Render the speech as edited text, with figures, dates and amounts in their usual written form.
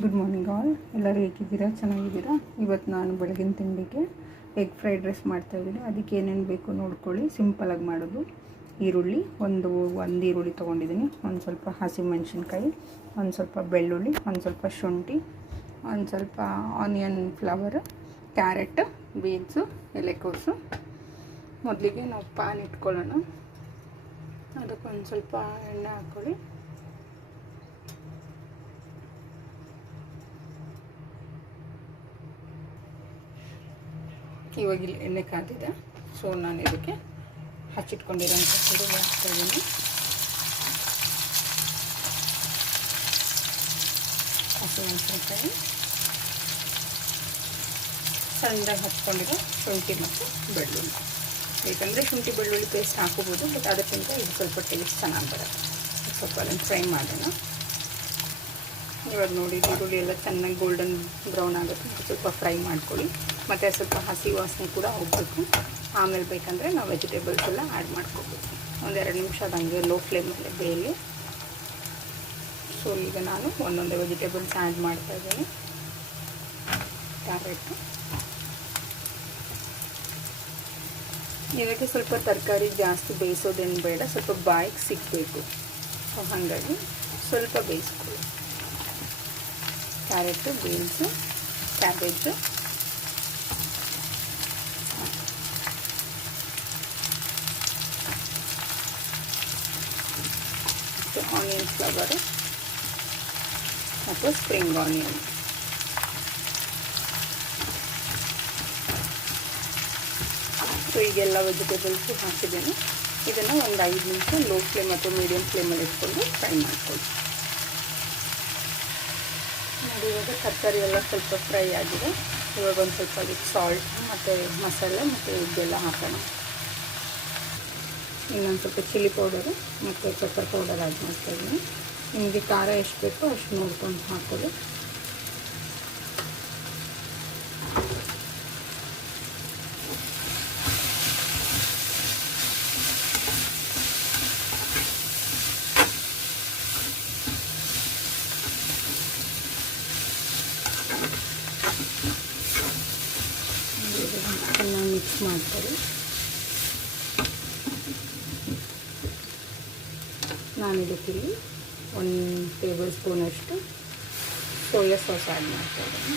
Good morning all. ಎಲ್ಲರೂ ಹೇಗಿದ್ದೀರಾ? ಚೆನ್ನಾಗಿದ್ದೀರಾ? ಇವತ್ತು ನಾನು ಬೆಳಗಿನ ತಿಂಡಿಗೆ ಎಗ್ ಫ್ರೈಡ್ ರೈಸ್ ಮಾಡ್ತಾಯಿದ್ದೀನಿ. ಅದಕ್ಕೆ ಏನೇನು ಬೇಕು ನೋಡ್ಕೊಳ್ಳಿ. ಸಿಂಪಲಾಗಿ ಮಾಡೋದು. ಈರುಳ್ಳಿ ಒಂದು ಈರುಳ್ಳಿ ತೊಗೊಂಡಿದ್ದೀನಿ, ಒಂದು ಸ್ವಲ್ಪ ಹಸಿಮೆಣಸಿನ್ಕಾಯಿ, ಒಂದು ಸ್ವಲ್ಪ ಬೆಳ್ಳುಳ್ಳಿ, ಒಂದು ಸ್ವಲ್ಪ ಶುಂಠಿ, ಒಂದು ಸ್ವಲ್ಪ ಆನಿಯನ್ ಫ್ಲವರ್, ಕ್ಯಾರೆಟ್, ಬೀನ್ಸು, ಎಲೆಕೋಸು. ಮೊದಲಿಗೆ ನಾವು ಪ್ಯಾನ್ ಇಟ್ಕೊಳ್ಳೋಣ. ಅದಕ್ಕೊಂದು ಸ್ವಲ್ಪ ಎಣ್ಣೆ ಹಾಕ್ಕೊಳ್ಳಿ. ಇವಾಗ ಇಲ್ಲಿ ಎಣ್ಣೆ ಕಾದಿದೆ. ಸೊ ನಾನು ಇದಕ್ಕೆ ಹಚ್ಚಿಟ್ಕೊಂಡಿರೋಂಥ ಈರುಳ್ಳಿ ಹಾಕ್ತಾಯಿದ್ದೀನಿ. ಹಸಿಮೆಣಸಿನ್ಕಾಯಿ, ಸಣ್ಣದಾಗಿ ಹಚ್ಕೊಂಡಿರೋ ಶುಂಠಿ ಮತ್ತು ಬೆಳ್ಳುಳ್ಳಿ. ಬೇಕಂದರೆ ಶುಂಠಿ ಬೆಳ್ಳುಳ್ಳಿ ಪೇಸ್ಟ್ ಹಾಕೋಬೋದು, ಬಟ್ ಅದಕ್ಕಿಂತ ಇದು ಸ್ವಲ್ಪ ಟೇಸ್ಟ್ ಚೆನ್ನಾಗಿ ಬರುತ್ತೆ. ಸ್ವಲ್ಪ ಅದನ್ನು ಫ್ರೈ ಮಾಡೋಣ. ಇವಾಗ ನೋಡಿ ಈರುಳ್ಳಿ ಎಲ್ಲ ಚೆನ್ನಾಗಿ ಗೋಲ್ಡನ್ ಬ್ರೌನ್ ಆಗುತ್ತೆ. ಸ್ವಲ್ಪ ಫ್ರೈ ಮಾಡ್ಕೊಳ್ಳಿ. ಮತ್ತು ಸ್ವಲ್ಪ ಹಸಿ ವಾಸನೆ ಕೂಡ ಹೋಗಬೇಕು. ಆಮೇಲೆ ಬೇಕಂದರೆ ನಾವು ವೆಜಿಟೇಬಲ್ಸ್ ಎಲ್ಲ ಆ್ಯಡ್ ಮಾಡ್ಕೋಬೇಕು. ಒಂದೆರಡು ನಿಮಿಷ ಅದಂಗೆ ಲೋ ಫ್ಲೇಮಲ್ಲಿ ಬೇಯಲಿ. ಸೊ ಈಗ ನಾನು ಒಂದೊಂದೇ ವೆಜಿಟೇಬಲ್ಸ್ ಆ್ಯಡ್ ಮಾಡ್ತಾಯಿದ್ದೀನಿ. ಕ್ಯಾರೆಟು, ಇದಕ್ಕೆ ಸ್ವಲ್ಪ ತರಕಾರಿ ಜಾಸ್ತಿ ಬೇಯಿಸೋದೇನು ಬೇಡ, ಸ್ವಲ್ಪ ಬಾಯಿಗೆ ಸಿಗಬೇಕು. ಸೊ ಹಾಗಾಗಿ ಸ್ವಲ್ಪ ಬೇಯಿಸ್ಕೊಳ್ಳಿ. ಕ್ಯಾರೆಟು, ಬೀನ್ಸು, ಕ್ಯಾಬೇಜು, ಮತ್ತು ಆನಿಯನ್ ಫ್ಲವರು ಮತ್ತು ಸ್ಪ್ರಿಂಗ್ ಆನಿಯನ್. ಸೊ ಈಗೆಲ್ಲ ವೆಜಿಟೇಬಲ್ಸು ಹಾಕಿದ್ದೇನೆ. ಇದನ್ನು ಒಂದು 5 ನಿಮಿಷ ಲೋ ಫ್ಲೇಮ್ ಅಥವಾ ಮೀಡಿಯಮ್ ಫ್ಲೇಮಲ್ಲಿ ಇಟ್ಕೊಂಡು ಫ್ರೈ ಮಾಡ್ಕೊಳ್ಳಿ. ನೋಡಿ ಇವಾಗ ತರಕಾರಿ ಎಲ್ಲ ಸ್ವಲ್ಪ ಫ್ರೈ ಆಗಿದೆ. ಇವಾಗ ಒಂದು ಸ್ವಲ್ಪ ಅದಕ್ಕೆ ಸಾಲ್ಟ್ ಮತ್ತು ಮಸಾಲೆ ಮತ್ತು ಇದೆಲ್ಲ ಹಾಕೋಣ. ಇನ್ನೊಂದು ಸ್ವಲ್ಪ ಚಿಲ್ಲಿ ಪೌಡರು ಮತ್ತು ಪೆಪ್ಪರ್ ಪೌಡರ್ ಆ್ಯಡ್ ಮಾಡ್ತಾಯಿದ್ದೀನಿ. ನಿಮಗೆ ಖಾರ ಎಷ್ಟು ಬೇಕೋ ಅಷ್ಟು ನೋಡ್ಕೊಂಡು ಹಾಕ್ಕೊಳ್ಳಿ. ಚೆನ್ನಾಗಿ ಮಿಕ್ಸ್ ಮಾಡ್ಕೊಳ್ಳಿ. ನಾನು ಇದಕ್ಕಿಲ್ಲಿ 1 ಟೇಬಲ್ ಸ್ಪೂನಷ್ಟು ಸೋಯಾ ಸಾಸ್ ಆ್ಯಡ್ ಮಾಡ್ತಾಯಿದ್ದೀನಿ.